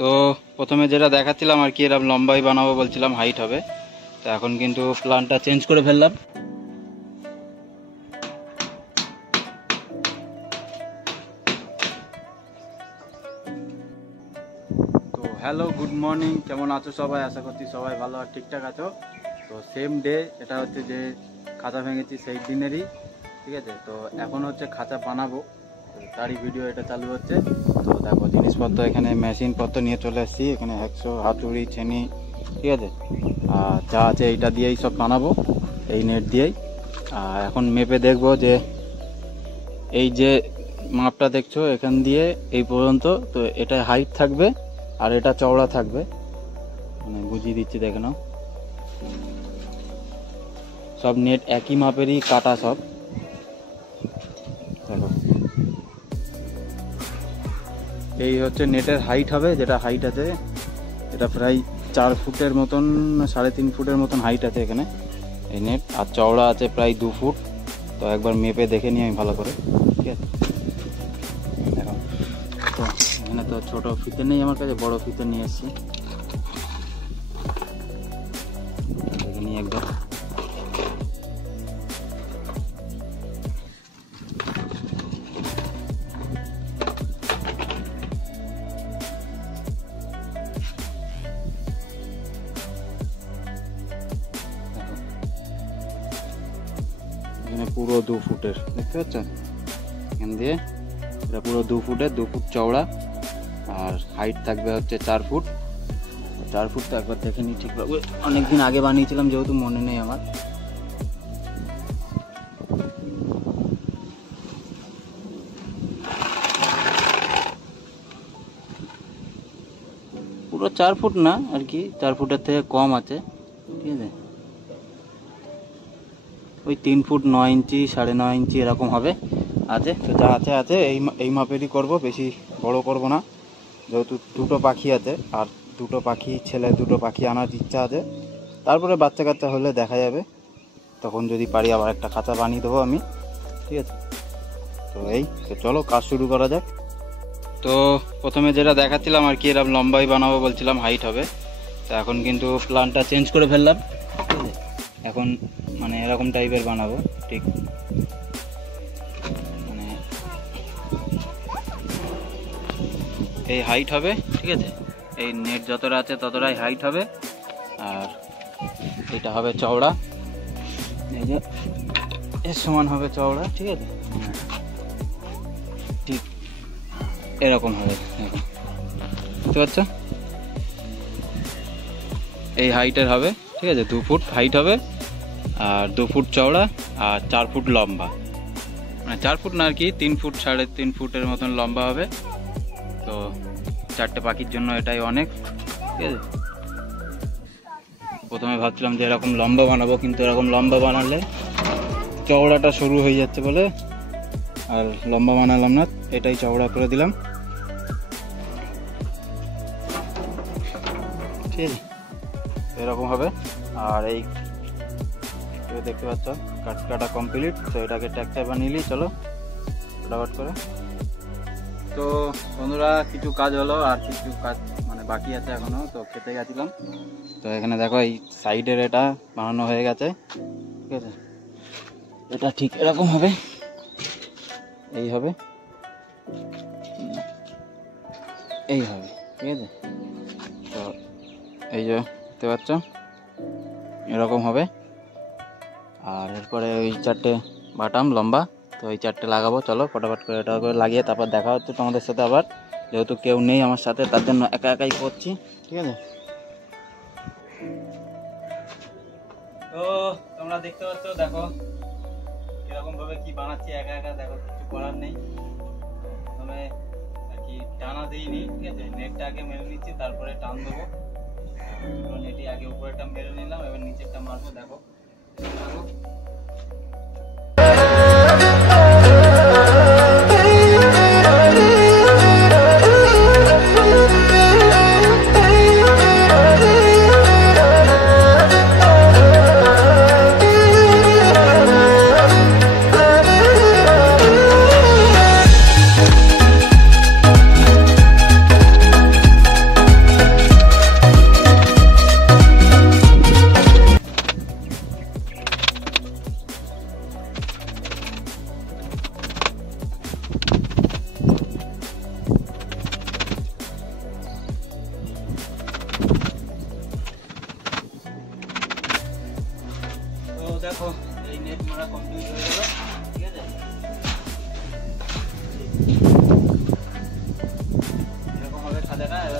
তো প্রথমে যেটা দেখাচ্ছিলাম আর কি, এরকম লম্বাই বানাবো বলছিলাম, হাইট হবে। তো এখন কিন্তু প্ল্যানটা চেঞ্জ করে ফেললাম। তো হ্যালো, গুড মর্নিং, কেমন আছো সবাই? আশা করছি সবাই ভালো আর ঠিকঠাক আছো। তো সেম ডে, এটা হচ্ছে যে খাঁচা ভেঙেছি সেই দিনেরই, ঠিক আছে। তো এখন হচ্ছে খাঁচা বানাবো, তারই ভিডিও এটা চালু হচ্ছে। তো দেখো জিনিসপত্র, এখানে মেশিনপত্র নিয়ে চলে এসেছি। এখানে 100 হাতুড়ি, ছেনি, ঠিক আছে, আর যা আছে এইটা দিয়েই সব বানাবো, এই নেট দিয়েই। আর এখন মেপে দেখবো যে এই যে মাপটা দেখছো এখান দিয়ে এই পর্যন্ত, তো এটা হাইট থাকবে আর এটা চওড়া থাকবে, মানে বুঝিয়ে দিচ্ছি, দেখে নাও। সব নেট একই মাপেরই কাটা সব, দেখো। এই হচ্ছে নেটের হাইট হবে, যেটা হাইট আছে এটা প্রায় 4 ফুটের মতন, 3.5 ফুটের মতন হাইট আছে এখানে এই নেট। আর চওড়া আছে প্রায় 2 ফুট। তো একবার মেপে দেখে নিই আমি ভালো করে, ঠিক আছে। দেখো, তো এখানে তো ছোটো ফিতে নেই আমার কাছে, বড় ফিতে নিয়ে এসেছি, দেখে নিই একবার। এখানে পুরো 2 ফুটের, দেখতে পাচ্ছ? এখান দিয়ে এটা পুরো 2 ফুটের, 2 ফুট চওড়া। আর হাইট থাকবে হচ্ছে 4 ফুট। 4 ফুট তো একবার দেখে নিই ঠিকভাবে, অনেকদিন আগে বানিয়েছিলাম যেহেতু মনে নেই আমার। পুরো 4 ফুট না আর কি, 4 ফুটের থেকে কম আছে, ঠিক আছে। ওই 3 ফুট 9 ইঞ্চি, 9.5 ইঞ্চি এরকম হবে আছে। তো যা আছে আছে এই মাপেরই করব, বেশি বড় করব না, যেহেতু 2টো পাখি আছে। আর 2টো পাখি, ছেলে 2টো পাখি আনার ইচ্ছা আছে। তারপরে বাচ্চা কাচ্চা হলে দেখা যাবে, তখন যদি পারি আবার একটা খাঁচা বানিয়ে দেবো আমি, ঠিক আছে। তো তো চলো কাজ শুরু করা যাক। তো প্রথমে যেটা দেখাচ্ছিলাম আর কি, এরকম লম্বাই বানাবো বলছিলাম, হাইট হবে। তো এখন কিন্তু প্ল্যানটা চেঞ্জ করে ফেললাম, ঠিক আছে। এখন মানে এরকম টাইপের বানাবো, ঠিক মানে এই হাইট হবে, ঠিক আছে। এই নেট যতটা আছে ততটাই হাইট হবে। আর এটা হবে চওড়া, এই যে এর সমান হবে চওড়া, ঠিক আছে। ঠিক এরকম হবে, বুঝতে পারছো? এই হাইটের হবে, ঠিক আছে। 2 ফুট হাইট হবে, আর 2 ফুট চওড়া, আর 4 ফুট লম্বা। মানে 4 ফুট না আর কি, 3 ফুট 3.5 ফুটের মতন লম্বা হবে। তো 4টে পাখির জন্য এটাই অনেক, ঠিক আছে। প্রথমে ভাবছিলাম যে এরকম লম্বা বানাবো, কিন্তু এরকম লম্বা বানালে চওড়াটা শুরু হয়ে যাচ্ছে বলে আর লম্বা বানালাম না, এটাই চওড়া করে দিলাম, ঠিক আছে। এরকম হবে। আর এই দেখতে পাচ্ছ কাটা কমপ্লিট। তো এটাকে ট্যাক্সার বানিয়ে নিই, চলো ফটাফট করে। তো বন্ধুরা, কিছু কাজ হলো আর কিছু কাজ মানে বাকি আছে এখনো। তো খেতে গেছিলাম, তো এখানে দেখো এই সাইডের এটা বানানো হয়ে গেছে, ঠিক আছে। এটা ঠিক এরকম হবে, এই হবে, এই হবে, ঠিক আছে। তো এই যে দেখতে পাচ্ছ এরকম হবে। আর এরপরে ওই 4টে বাটাম লম্বা, তো এই 4টে লাগাবো। চলো ফটাফট করে এটা করে লাগিয়ে তারপর দেখা হচ্ছে তোমাদের সাথে আবার, যেহেতু কেউ নেই আমার সাথে, তার জন্য একা একাই করছি, ঠিক আছে। তো তোমরা দেখতে পাচ্ছ, দেখো এরকম ভাবে কি বানাচ্ছি একা একা, দেখো কিছু করার নেই। প্রথমে আর কি টানা দিইনি, ঠিক আছে। নেটটা আগে মেরে নিচ্ছি, তারপরে টান দেবো। দুটো নেটই আগে উপরেরটা মেরে নিলাম, এবার নিচেরটা মারবো, দেখো।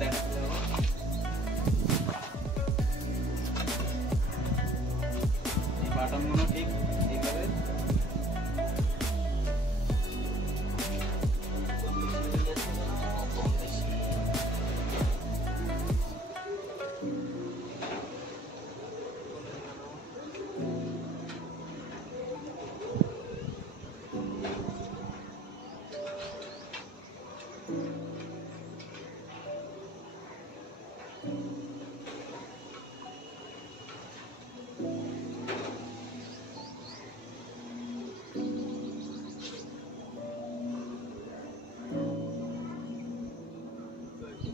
দেখাতে যাবো। এই বাটামগুলো ঠিক এইভাবে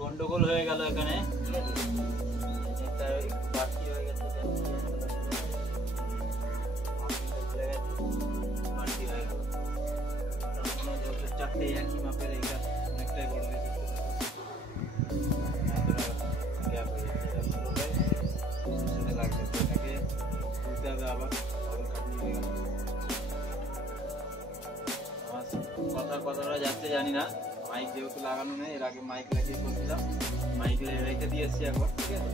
গন্ডগোল হয়ে গেল এখানে, বাড়তি হয়ে গেছে, বাড়তি হয়ে গেল। চারটে একই মাপের এইটা অনেকটাই বড় হয়ে যাচ্ছে, গ্যাপ হয়ে যাচ্ছে, লাগবে এটাকে তুলতে হবে আবার। আমার কথাটা যাচ্ছে জানি না, মাইক যেহেতু লাগানো নেই, এর আগে মাইক লাগিয়ে করছিলাম, মাইক রেখে দিয়ে এসছি একবার, ঠিক আছে।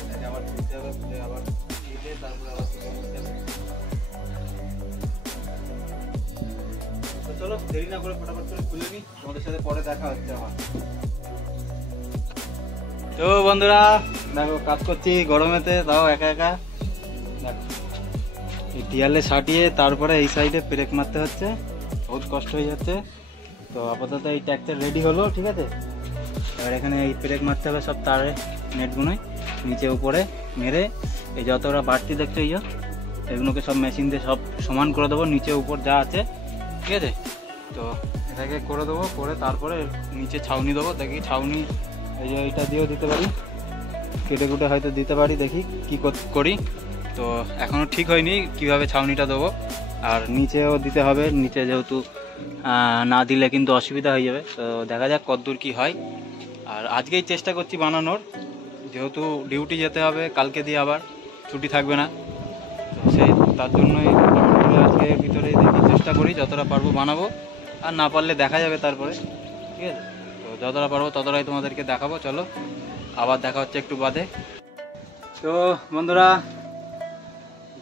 এটাকে আবার তুলতে হবে, তুলে আবার তুলে তারপরে আবার তুলে নিতে হবে। তো চলো দেরি না করে ফটাফট করে খুলে নিই, তোমাদের সাথে পরে দেখা হচ্ছে আমার। তো বন্ধুরা দেখো কাজ করছি গরমেতে, তাও একা একা। দেখো এই টিয়ালে সাটিয়ে তারপরে এই সাইডে ব্রেক মারতে হচ্ছে, বহুত কষ্ট হয়ে যাচ্ছে। তো আপাতত এই ট্যাক্সটা রেডি হলো, ঠিক আছে। এবার এখানে এই ব্রেক মারতে হবে সব তারে নেটগুলোই নিচে উপরে মেরে, এই যতটা বাড়তি দেখছো এই এগুলোকে সব মেশিন দিয়ে সব সমান করে দেবো, নিচে উপর যা আছে, ঠিক আছে। তো এটাকে করে দেবো, করে তারপরে নিচে ছাউনি দেবো। দেখি ছাউনি এই যে এইটা দিয়েও দিতে পারি, কেটে কুটে হয়তো দিতে পারি, দেখি কি করি। তো এখনও ঠিক হয়নি কিভাবে ছাউনিটা দেবো, আর নিচেও দিতে হবে। নিচে যেহেতু না দিলে কিন্তু অসুবিধা হয়ে যাবে, তো দেখা যাক কতদূর কি হয়। আর আজকেই চেষ্টা করছি বানানোর, যেহেতু ডিউটি যেতে হবে, কালকে দিয়ে আবার ছুটি থাকবে না, তো সেই তার জন্যই আজকে ভিতরেই দেখি চেষ্টা করি, যতটা পারবো বানাবো, আর না পারলে দেখা যাবে তারপরে, ঠিক আছে। তো যতটা পারবো ততটাই তোমাদেরকে দেখাবো। চলো আবার দেখা হচ্ছে একটু বাদে। তো বন্ধুরা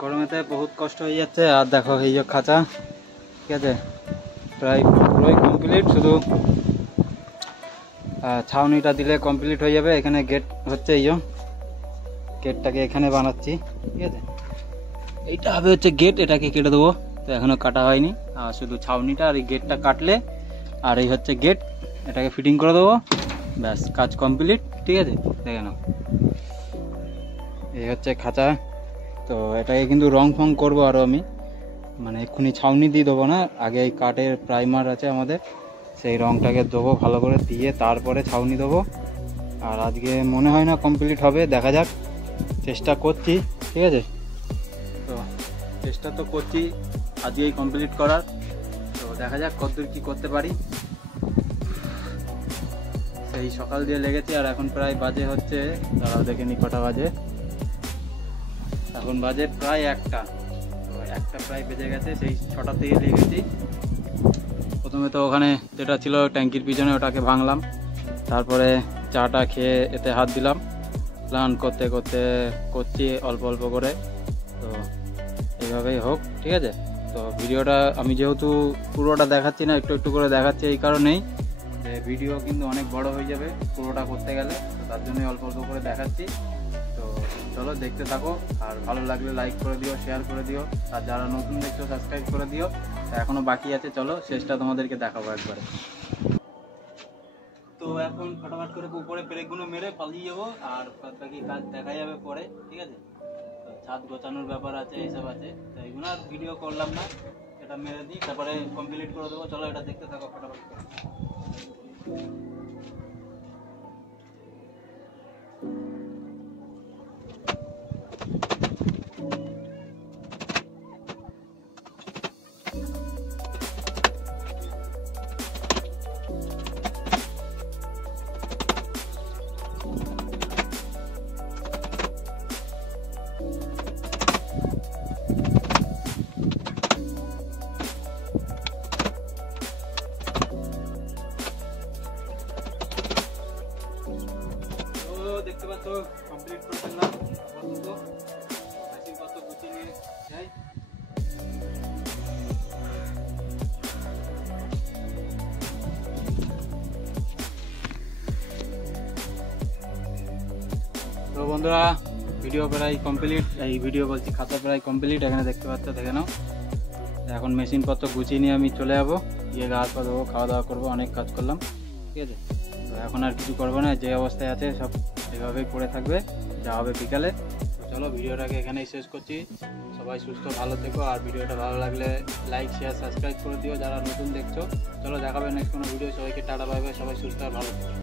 গরমেতে বহুত কষ্ট হয়ে যাচ্ছে, আর দেখো এই যে খাঁচা, ঠিক আছে, প্রায় পুরোই কমপ্লিট, শুধু ছাউনিটা দিলে কমপ্লিট হয়ে যাবে। এখানে গেট হচ্ছে, এই গেটটাকে এখানে বানাচ্ছি, ঠিক আছে। এইটা হবে হচ্ছে গেট, এটাকে কেটে দেবো, তো এখনও কাটা হয়নি, আর শুধু ছাউনিটা আর এই গেটটা কাটলে, আর এই হচ্ছে গেট, এটাকে ফিটিং করে দেবো, ব্যাস কাজ কমপ্লিট, ঠিক আছে। দেখে নাও এই হচ্ছে খাঁচা। তো এটাকে কিন্তু রং ফং করবো আরও আমি, মানে এক্ষুনি ছাউনি দিয়ে দেবো না, আগে এই কাঠের প্রাইমার আছে আমাদের, সেই রংটাকে দেবো ভালো করে, দিয়ে তারপরে ছাউনি দেবো। আর আজকে মনে হয় না কমপ্লিট হবে, দেখা যাক, চেষ্টা করছি, ঠিক আছে। তো চেষ্টা তো করছি আজকেই কমপ্লিট করার, তো দেখা যাক কতদূর কী করতে পারি। সেই সকাল দিয়ে লেগেছি, আর এখন প্রায় বাজে হচ্ছে, দাঁড়াও দেখে নি কটা বাজে, এখন বাজে প্রায় 1টা, তো 1টা প্রায় বেজে গেছে। সেই 6টা থেকে লেগেছি। প্রথমে তো ওখানে যেটা ছিল ট্যাঙ্কির পিছনে, ওটাকে ভাঙলাম, তারপরে চাটা খেয়ে এতে হাত দিলাম, স্নান করতে করতে করছি অল্প অল্প করে। তো এইভাবেই হোক, ঠিক আছে। তো ভিডিওটা আমি যেহেতু পুরোটা দেখাচ্ছি না, একটু একটু করে দেখাচ্ছি, এই কারণেই যে ভিডিও কিন্তু অনেক বড় হয়ে যাবে পুরোটা করতে গেলে, তো তার জন্যই অল্প অল্প করে দেখাচ্ছি। তো চলো দেখতে থাকো, আর ভালো লাগলে লাইক করে দিও, শেয়ার করে দিও, আর যারা নতুন দেখছো সাবস্ক্রাইব করে দিও। এখনও বাকি আছে, চলো শেষটা তোমাদেরকে দেখাবো একবারে। তো এখন ফটাফট করে উপরে ব্রেকগুলো মেরে পালিয়ে যাবো, আর বাকি কাজ দেখা যাবে পরে, ঠিক আছে। তো ছাদ গোছানোর ব্যাপার আছে, এইসব আছে, তো এইগুলো আর ভিডিও করলাম না, এটা মেরে দিই, তারপরে কমপ্লিট করে দেবো। চলো এটা দেখতে থাকো ফটাফট করে। তো কমপ্লিট করে ফেললাম আপাতত। মেশিনপত্র গুছিয়ে নিয়ে যাই। তো বন্ধুরা ভিডিও প্রায় কমপ্লিট, এই ভিডিও বলছি খাতা প্রায় কমপ্লিট, এখানে দেখতে পাচ্ছ, দেখে নাও। এখন মেশিনপত্র গুছিয়ে নিয়ে আমি চলে যাবো, গিয়ে গা হাত পা দেবো, খাওয়া দাওয়া করবো, অনেক কাজ করলাম, ঠিক আছে। তো এখন আর কিছু করবো না, যে অবস্থায় আছে সব এভাবেই পড়ে থাকবে, যা হবে বিকালে। তো চলো ভিডিওটাকে এখানেই শেষ করছি। সবাই সুস্থ ভালো থেকো, আর ভিডিওটা ভালো লাগলে লাইক শেয়ার সাবস্ক্রাইব করে দিও যারা নতুন দেখছো। চলো দেখাবে নেক্সট কোনো ভিডিও। সবাইকে টাটা বাই বাই, সবাই সুস্থ আর ভালো থেকো।